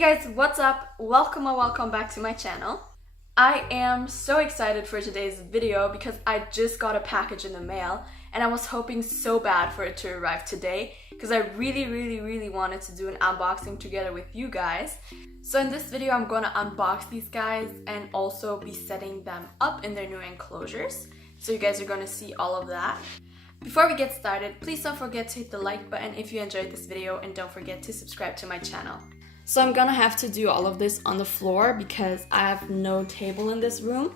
guys, what's up? Welcome or welcome back to my channel. I am so excited for today's video because I just got a package in the mail and I was hoping so bad for it to arrive today because I really wanted to do an unboxing together with you guys. So in this video I'm going to unbox these guys and also be setting them up in their new enclosures. So you guys are going to see all of that. Before we get started, please don't forget to hit the like button if you enjoyed this video and don't forget to subscribe to my channel. So I'm gonna have to do all of this on the floor because I have no table in this room.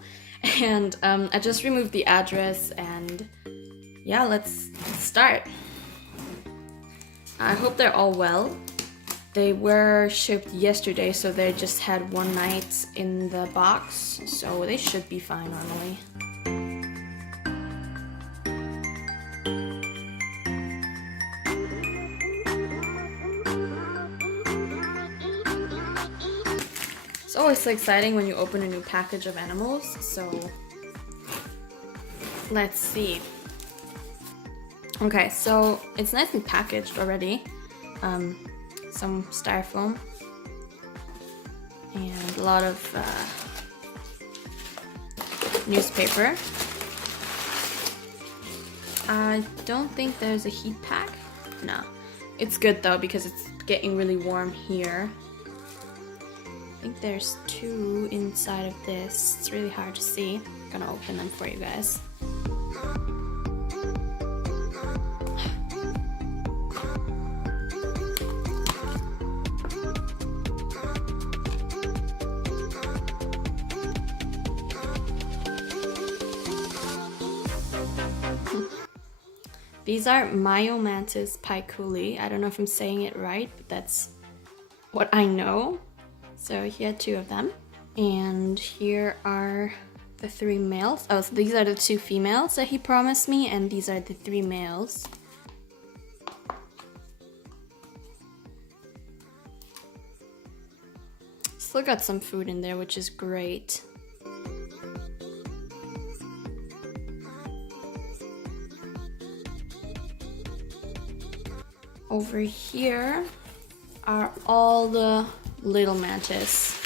And I just removed the address and yeah, let's start. I hope they're all well. They were shipped yesterday, so they just had one night in the box, so they should be fine normally. It's always so exciting when you open a new package of animals, so let's see. Okay, so it's nicely packaged already. Some styrofoam and a lot of newspaper. I don't think there's a heat pack. No. It's good though because it's getting really warm here. I think there's two inside of this. It's really hard to see. I'm gonna open them for you guys. These are mantis paikuli. I don't know if I'm saying it right, but that's what I know. So here are two of them. And here are the three males. Oh, so these are the two females that he promised me, and these are the three males. Still got some food in there, which is great. Over here are all the little mantis.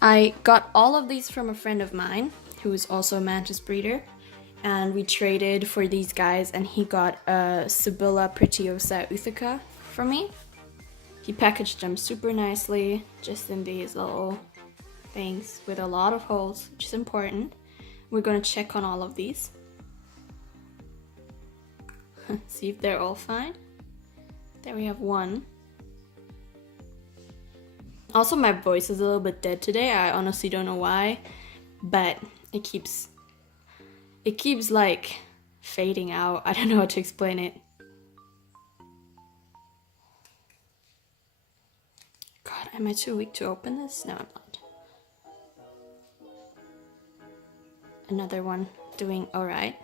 I got all of these from a friend of mine who is also a mantis breeder, and we traded for these guys, and he got a Sibylla pretiosa uthica for me. He packaged them super nicely, just in these little things with a lot of holes, which is important. We're gonna check on all of these. See if they're all fine. There we have one. Also, my voice is a little bit dead today. I honestly don't know why, but it keeps like fading out. I don't know how to explain it. God, am I too weak to open this? No, I'm not. Another one doing all right.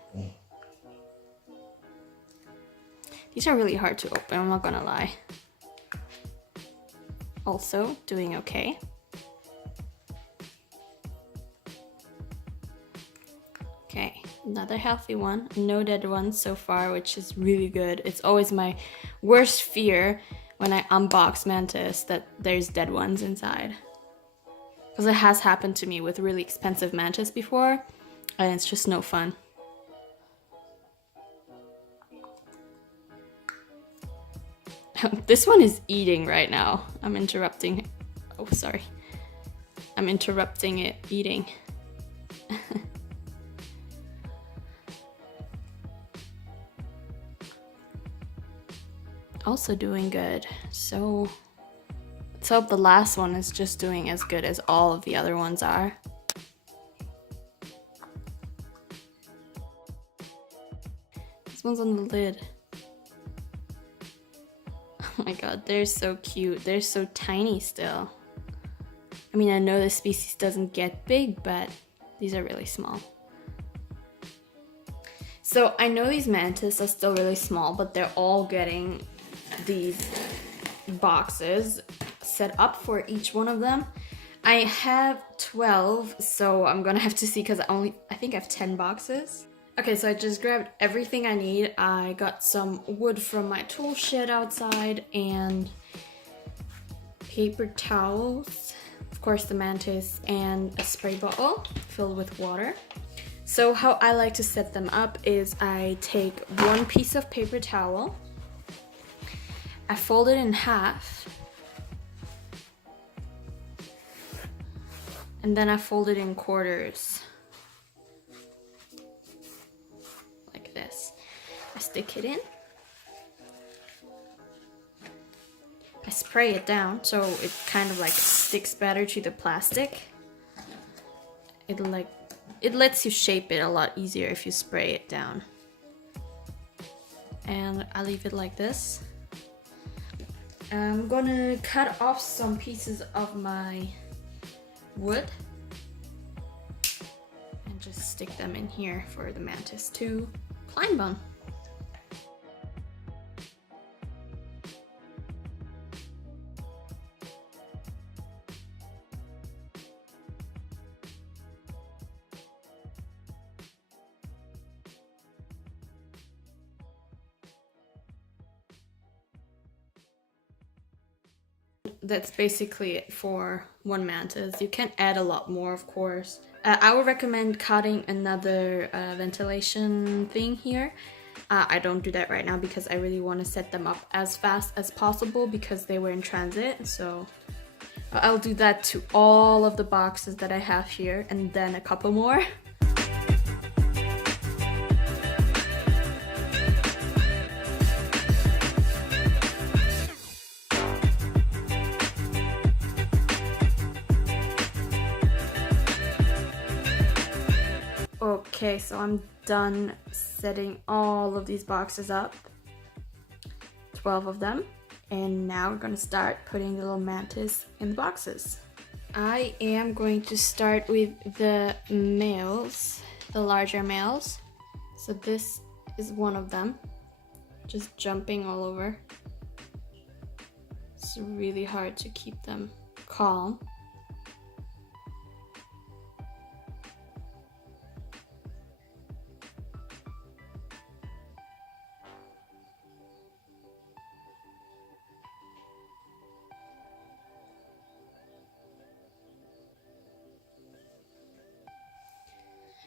These are really hard to open, I'm not gonna lie. Also doing okay. Okay, another healthy one. No dead ones so far, which is really good. It's always my worst fear when I unbox mantis that there's dead ones inside. Because it has happened to me with really expensive mantis before, and it's just no fun. This one is eating right now. I'm interrupting. Oh, sorry. I'm interrupting it eating. Also doing good. So let's hope the last one is just doing as good as all of the other ones are. This one's on the lid. Oh my god, they're so cute. They're so tiny still. I mean, I know this species doesn't get big, but these are really small. So I know these mantis are still really small, but they're all getting these boxes set up for each one of them. I have 12, so I'm gonna have to see because I think I have 10 boxes. Okay, so I just grabbed everything I need. I got some wood from my tool shed outside and paper towels, of course the mantis, and a spray bottle filled with water. So how I like to set them up is I take one piece of paper towel, I fold it in half, and then I fold it in quarters like this. I stick it in, I spray it down so it kind of like sticks better to the plastic. It lets you shape it a lot easier if you spray it down. And I leave it like this. I'm gonna cut off some pieces of my wood and just stick them in here for the mantis to climb on. That's basically it for one mantis. You can add a lot more, of course. I would recommend cutting another ventilation thing here. I don't do that right now because I really want to set them up as fast as possible because they were in transit. So I'll do that to all of the boxes that I have here and then a couple more. Okay, so I'm done setting all of these boxes up, 12 of them, and now we're gonna start putting the little mantis in the boxes. I am going to start with the males, the larger males. So this is one of them, just jumping all over. It's really hard to keep them calm.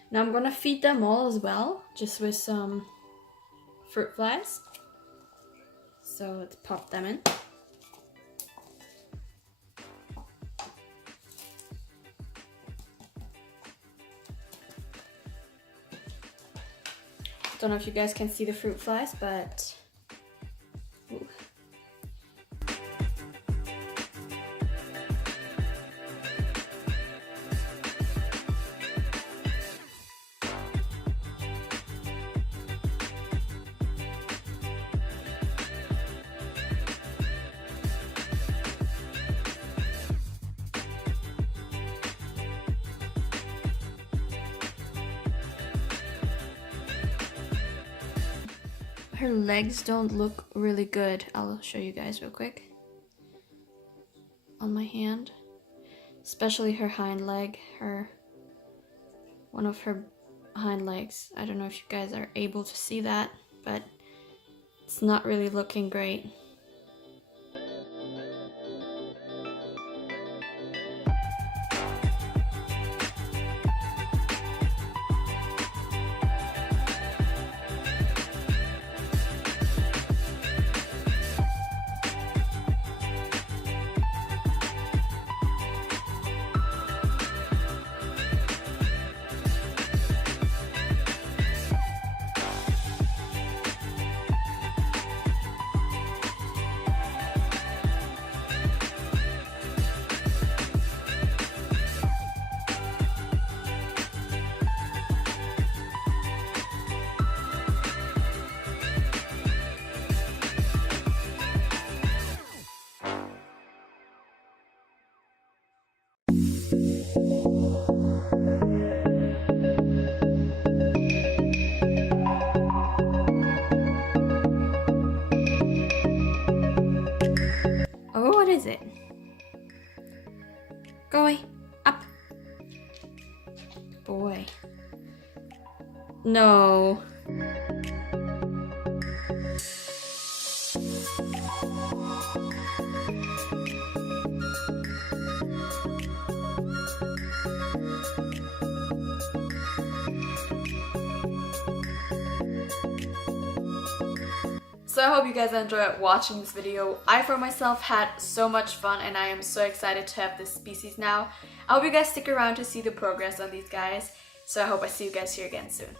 Now I'm gonna feed them all as well, just with some fruit flies. So let's pop them in. Don't know if you guys can see the fruit flies, but ooh. Her legs don't look really good. I'll show you guys real quick on my hand, especially her hind leg, one of her hind legs. I don't know if you guys are able to see that, but it's not really looking great. What is it? Go away. Up. Boy. No. So I hope you guys enjoyed watching this video. I for myself had so much fun and I am so excited to have this species now. I hope you guys stick around to see the progress on these guys. So I hope I see you guys here again soon.